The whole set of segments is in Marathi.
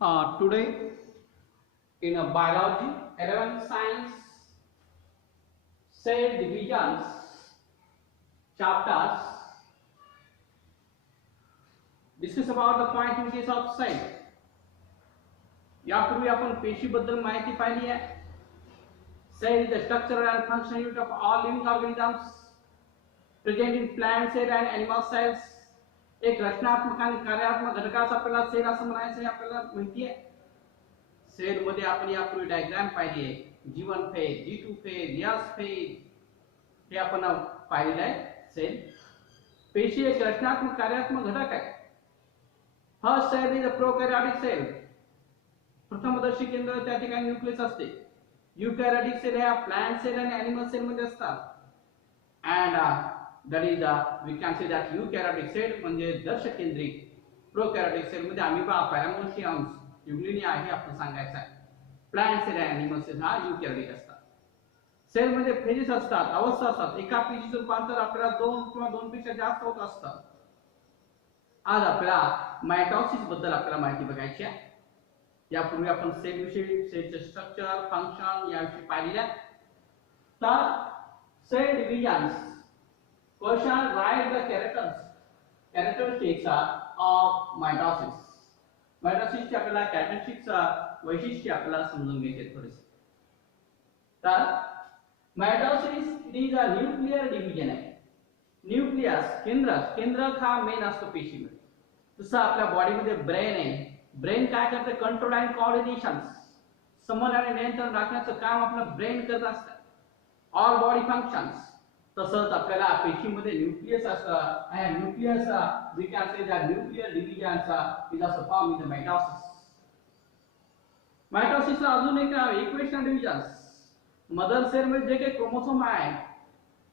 Today in a biology, 11 science cell divisions chapters discuss about the point in case of cell. यापूर्वी आपण पेशीबद्दल माहिती पाहिली आहे. Cell is the structural and functional unit of all living organisms present in plant cell and animal cells. एक रचनात्मक आणि कार्यात्मक घटकास आपल्याला सेल असं म्हणायचं आहे. आपल्याला माहिती आहे सेल मध्ये आपण यापूर्वी डायग्राम पाहिली आहे. G1 phase, G2 phase, S phase हे आपण पाहिलेलं आहे. सेल पेशी एक रचनात्मक कार्यात्मक घटक आहे. First cell is a prokaryotic cell. प्रथमदर्शी केंद्र त्या ठिकाणी न्यूक्लियस असते. युकॅरियोटिक सेल ह्या प्लांट सेल आणि एनिमल सेल मध्ये असतात. And that is we can say that eukaryotic cell म्हणजे दर्शक केंद्रित. प्रोकॅरियोटिक सेल मध्ये अमिबा, पॅरामोशियम्स, युग्लिनिया हे आपण सांगायचं आहे. प्लांट सेल आणि एनिमल सेल हा युकॅरियोटिक असतात. सेल मध्ये फेजेस असतात, अवस्था असतात. एका पेशीचं रूपांतर आपल्याला 2 किंवा 2 पेक्षा जास्त होत असतं. आज आपल्याला मायटॉसिस बद्दल आपल्याला माहिती बघायची आहे. यापूर्वी आपण सेल विषयी, सेलचे स्ट्रक्चर, फंक्शन याविषयी पाहिलेल्या. तर cell divisions question write the characteristics of mitosis. Mitosis चे आपल्याला कॅरेक्टरिस्टिक्स वैशिष्ट्य आपल्याला समजून घ्यायचे थोडेसे. तर mitosis is a nuclear division आहे. न्यूक्लियस केंद्र हा मेन असतो पेशीमध्ये. जसं आपल्या बॉडीमध्ये ब्रेन आहे. ब्रेन काय करते? कंट्रोल अँड कोऑर्डिनेशन, समन्वय आणि नियंत्रण राखण्याचं काम आपलं ब्रेन करत असतं. All body functions. तसंच आपल्याला पेशीमध्ये न्यूक्लियस असतं. आणि nucleus we can say that nuclear divisions is also form in the mitosis. मायटॉसिसला अजून एक इक्वेशनल डिव्हिजन्स. मदर सेल मध्ये जे काही क्रोमोसोम आहे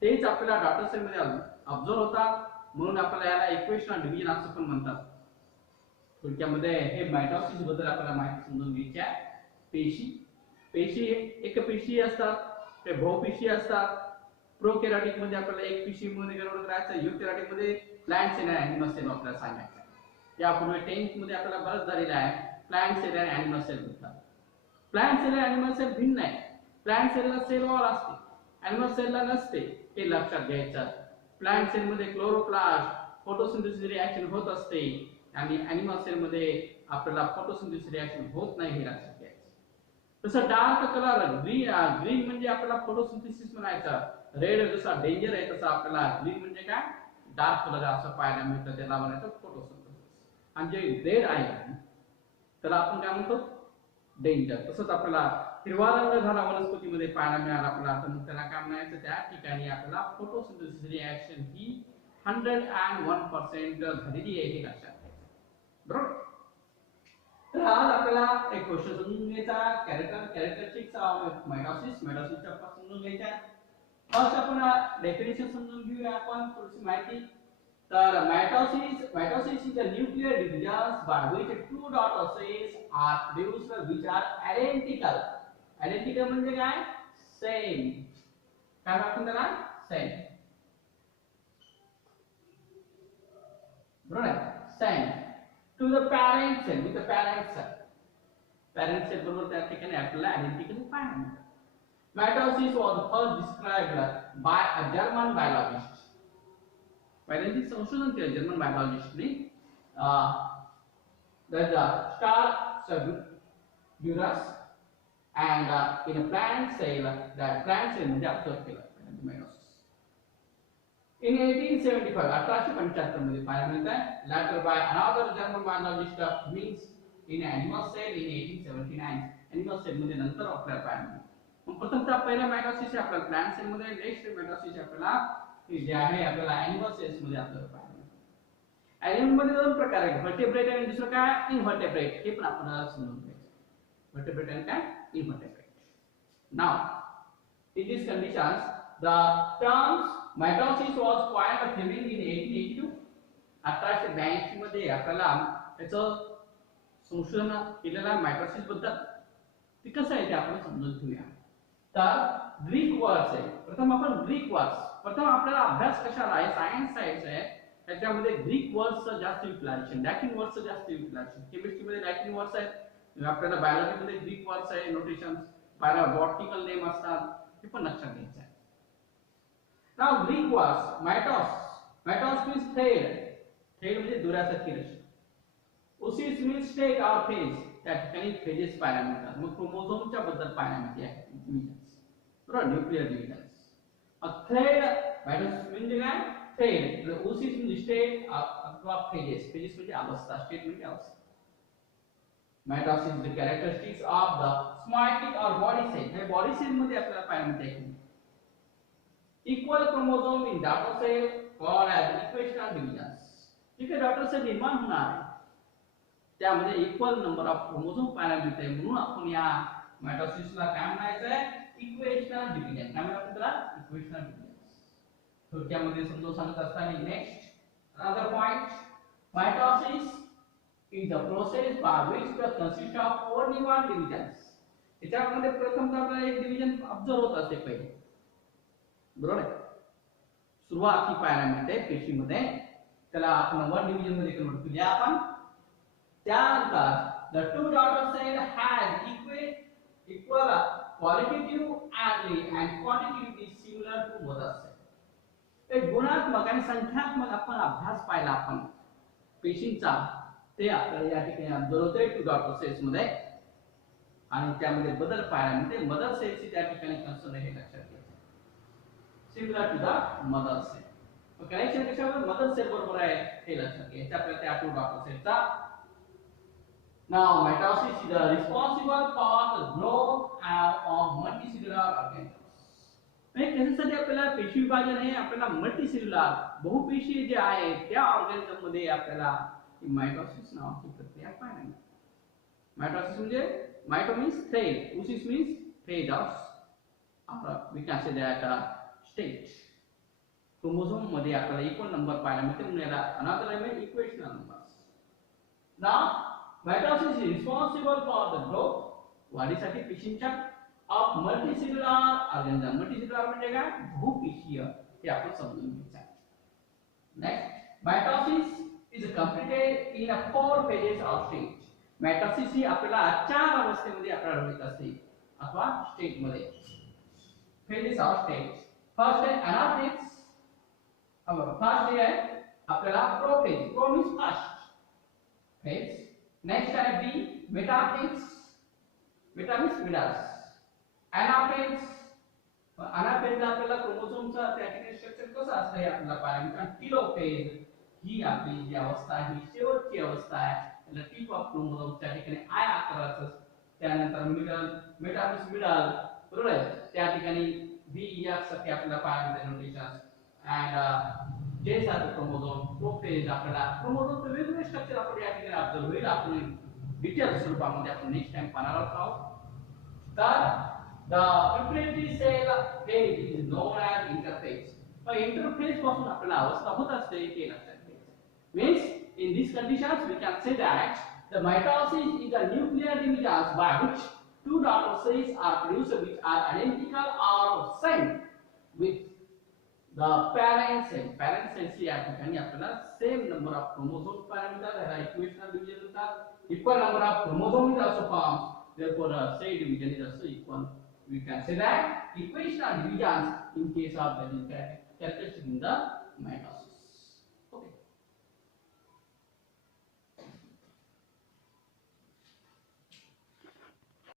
तेच आपल्याला डॉटर सेल मध्ये ऑब्झर्व होतात. म्हणून आपल्याला याला इक्वेशनल डिव्हिजन असं पण म्हणतात. थोडक्यामध्ये हे मायटॉसिस बद्दल आपल्याला माहिती समजून घ्यायची आहे. पेशी एक पेशी असतात, ते बहुपेशी असतात. प्रोकॅरियोटिक मध्ये आपल्याला एक पेशी मध्ये गणना करायचं. युकॅरियोटिक मध्ये प्लांट सेल आणि एनिमल सेल आपल्याला सांगायचं. यापूर्वी 10th मध्ये आपल्याला बरंच झालेलं आहे. प्लांट सेल आणि एनिमल सेल बद्दल. प्लांट सेल आणि एनिमल सेल भिन्न आहे. प्लांट सेलला सेल वॉल असते, एनिमल सेलला नसते. हे लक्षात घ्यायचं. प्लांट सेल मध्ये क्लोरोप्लास्ट फोटोसिंथेसिस रिएक्शन होत असते आणि एनिमल सेल मध्ये आपल्याला फोटोसिंथेसिस रिएक्शन होत नाही, हे लक्षात घ्यायचं. तसं डार्क कलर ग्रीन म्हणजे आपल्याला फोटोसिंथेसिस म्हणायचं. रेड जसा डेंजर आहे तसा आपल्याला ग्रीन म्हणजे काय? डार्क कलर असं पाहायला मिळतं. त्याला म्हणायचं फोटोसिंथेसिस. आणि जे रेड आहे त्याला आपण काय म्हणतो? डेंजर. तसंच आपल्याला हिरवा रंग झाला वनस्पतीमध्ये पाहायला मिळाला आपल्याला, तर त्याला काय म्हणायचं? त्या ठिकाणी आपल्याला फोटोसिंथेसिस रिएक्शन ही 101% झालेली आहे, हे लक्षात घ्यायचं. बरोबर. तर आज आपल्याला एक क्वेश्चन समजून घ्यायचा. Characteristics of mitosis. मायटॉसिसच्या आपण समजून घ्यायच्या. फर्स्ट आपण डेफिनेशन समजून घेऊया आपण थोडीशी माहिती. तर mitosis is a nuclear division by which two daughter cells are produced which are identical. Identical म्हणजे काय? सेम. काय आपण त्याला? सेम. बरोबर आहे. Same to the parent cell. With the parent cell. Parent cell बरोबर त्या ठिकाणी आपल्याला आयडेंटिकल पाहायला मिळतं. Mitosis was first described by a German biologist. पहिल्यांदा संशोधन केलं German बायोलॉजिस्टने. There's a star Saburus and in a plant cell, that plant cell मध्ये observe केलं mitosis. In 1875, 1875 मध्ये पाहायला मिळतं. Later by another German biologist means in animal cell in 1879. animal cell मध्ये नंतर आपल्याला पाहायला मिळतं. प्रथमतः पहिला मायटॉसिस आपल्याला प्लांट सेल मध्ये, नेक्स्ट मायटॉसिस आपल्याला जे आहे आपल्याला एनिमल सेल्स मध्ये आपल्याला पाहायला मिळतं. एनिमल मध्ये दोन प्रकार आहेत, व्हर्टेब्रेट आणि दुसरं काय? इनव्हर्टेब्रेट. हे पण आपण समजून घ्यायचं. व्हर्टेब्रेट आणि काय? Invertebrate. Now in this conditions the terms mitosis was quite Flemming in 1882. 1882 मध्ये आपल्याला त्याचं संशोधन केलेलं मायटॉसिस बद्दल. ते कसं आहे ते आपण समजून घेऊया. तर ग्रीक वर्ड्स आहे. प्रथम आपण ग्रीक वर्ड्स, प्रथम आपल्याला अभ्यास कशाला आहे? सायन्स आहे. त्याच्यामध्ये ग्रीक वर्ड्सचं जास्त युटिलायझेशन, लॅटिन वर्ड्सचं जास्त युटिलायझेशन. केमिस्ट्री मध्ये लॅटिन वर्ड्स आहेत, आपल्याला बायोलॉजी मध्ये ग्रीक वर्ड्स आहे, नोटेशन्स, बॉटनिकल नेम असतात, हे पण लक्षात घ्यायचं आहे. Now Greek words mitos means thread, thread म्हणजे दोऱ्यासारखी रचना. Osis means state or phase, त्या ठिकाणी फेजेस पाहायला मिळतात. मग क्रोमोझोमच्या बद्दल पाहायला मिळते आहे डिव्हिजन्स, बरोबर, न्यूक्लियर डिव्हिजन्स. थ्रेड मायटॉसिस म्हणजे काय, थ्रेड. ओसिस म्हणजे स्टेट अथवा फेजेस, फेजेस म्हणजे अवस्था, स्टेट म्हणजे अवस्था. Mitosis is the characteristics of the somatic or body cell. हे body cell मध्ये आपल्याला पाहायला मिळते. Equal chromosome in daughter cell called as equational divisions. ठीक आहे, daughter cell निर्माण होणार आहे, त्यामध्ये इक्वल नंबर ऑफ क्रोमोझोम पाहायला मिळते, म्हणून आपण या मायटोसिसला काय म्हणायचं आहे, इक्वेशनल डिव्हिजन. काय म्हणतात त्याला, इक्वेशनल डिव्हिजन. थोडक्यामध्ये समजावून सांगत असताना next another point, mitosis is the process by which the consist of only one divisions. याच्यामध्ये प्रथमतः आपल्याला एक डिव्हिजन ऑब्झर्व होत असते पहिले, बरोबर आहे, सुरुवात ही पाहायला मिळते पेशीमध्ये, त्याला आपण वन डिव्हिजन मध्ये कन्वर्ट केले आपण. त्यानंतर the two daughter cell has equal qualitatively and quantitatively similar to mother cell. एक गुणात्मक आणि संख्यात्मक आपण अभ्यास पाहिला आपण पेशींचा, ते आपल्याला या ठिकाणी ऑब्झर्व होते टू डॉटर सेल्स मध्ये, आणि त्यामध्ये बदल पाहायला मिळते. मदर सेलची त्या ठिकाणी कन्सर्न हे लक्षात घ्यायचं, similar to the mother cell. मग कनेक्शन कशावर, मदर सेल बरोबर आहे हे लक्षात घ्यायचं आपल्याला त्या टू डॉटर सेलचा. Now mitosis is responsible for the growth of multicellular organisms. त्याच्यासाठी आपल्याला पेशी विभाजन हे आपल्याला मल्टीसेल्युलर बहुपेशीय जे आहे त्या ऑर्गॅनिझम मध्ये आपल्याला मायटोसिस नावाची प्रक्रिया पाहायला मिळते. मायटोसिस म्हणजे mito means thread, osis means phase of we can say that state. Chromosome मध्ये आपल्याला इक्वल नंबर पाहायला मिळते, म्हणून याला अनदर नेम आहे equational numbers. Now mitosis is responsible for the growth, वाढीसाठी पेशींच्या ऑफ मल्टीसेल्युलर ऑर्गॅनिझम. मल्टीसेल्युलर म्हणजे काय, बहुपेशीय, हे आपण समजून घ्यायचं आहे. Next, mitosis is completed in a 4 phases of stage. Mitosis ही आपल्याला 4 अवस्थेमध्ये आपल्याला मिळत असते अथवा स्टेज मध्ये. phases of stage. फर्स्ट आहे अनाफेज, फर्स्ट आहे आपल्याला prophase, pro means first phase. Next आहे बी मेटाफेज, मेटा मीन्स मिडल. अनाफेज, अनाफेज आपल्याला क्रोमोझोमचा त्या ठिकाणी स्ट्रक्चर कसं असतं हे आपल्याला पाहायला मिळतं. टीलोफेज ही आपली जी अवस्था आहे, ही शेवटची अवस्था आहे, त्याला टिप ऑफ क्रोमोझोम त्या ठिकाणी आय आकाराचं. त्यानंतर मिडल, मेटाफेज मिडल, बरोबर आहे, त्या ठिकाणी बी एफ साठी आपल्याला पाहायला मिळते नोटेशन. अँड जे सारखं क्रोमोझोम, प्रोफेज, आपल्याला क्रोमोझोमचे वेगवेगळे स्ट्रक्चर आपण या ठिकाणी ऑब्झर्व होईल. आपण डिटेल स्वरूपामध्ये आपण नेक्स्ट टाइम पाहणार आहोत. तर the preparatory cell phase is known as interphase. पण इंटरफेज पासून आपल्याला अवस्था होत असते हे लक्षात घ्यायचं. Means in these conditions we can say that the mitosis is a nuclear division by which two daughter cells are produced which are identical or same with the parent cell. Parent cells या ठिकाणी आपल्याला same number of chromosomes पाहायला मिळतात, याला इक्वेशनल डिव्हिजन म्हणतात. Equal number of chromosomes is also formed, therefore cell division is also equal. We can say that equational divisions in case of the characteristic in the mitosis.